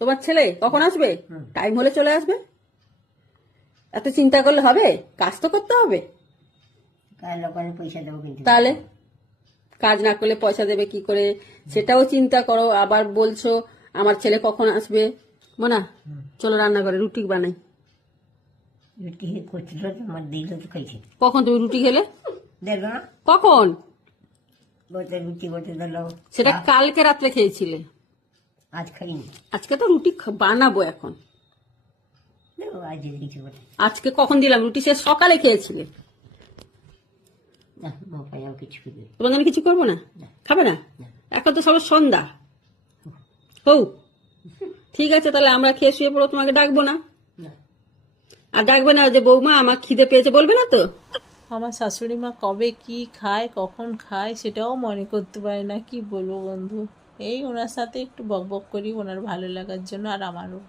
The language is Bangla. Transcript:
তোমার ছেলে কখন আসবে? টাইম হলে চলে আসবে। এত চিন্তা করলে হবে? কাজ তো করতে হবে। পয়সা দেবো কিন্তু তাহলে কাজ না করলে পয়সা দেবে কি করে, সেটাও চিন্তা করো। আবার বলছো আমার ছেলে কখন আসবে। মোনা চলো রান্না করে রুটি বানাই। রুটি করছিল আমার দিল তো খাইছে। কখন তুমি রুটি খেলে? দিল না কখন? রুটি করতে দিল সেটা কালকে রাত্রে খেয়েছিলে। আজ খাইনি। আজকে তো রুটি বানাবো এখন। আজ কিছু করে আজকে কখন দিলাম রুটি? সে সকালে খেয়েছিলে। না বাবা কিছু খাবে। তোমাকে আমি কিছু করবো না? খাবে না? এখন তো সবার সন্ধ্যা। হৌ ঠিক আছে, তাহলে আমরা খেয়ে শুয়ে পড়ো, তোমাকে ডাকবো না। আর ডাকবে না যে বৌমা আমার খিদে পেয়েছে, বলবে না তো? আমার শাশুড়ি মা কবে কি খায় কখন খায় সেটাও মনে করতে পারে না, কি বলবো বন্ধু। এই ওনার সাথে একটু বকবক করি ওনার ভালো লাগার জন্য আর আমারও।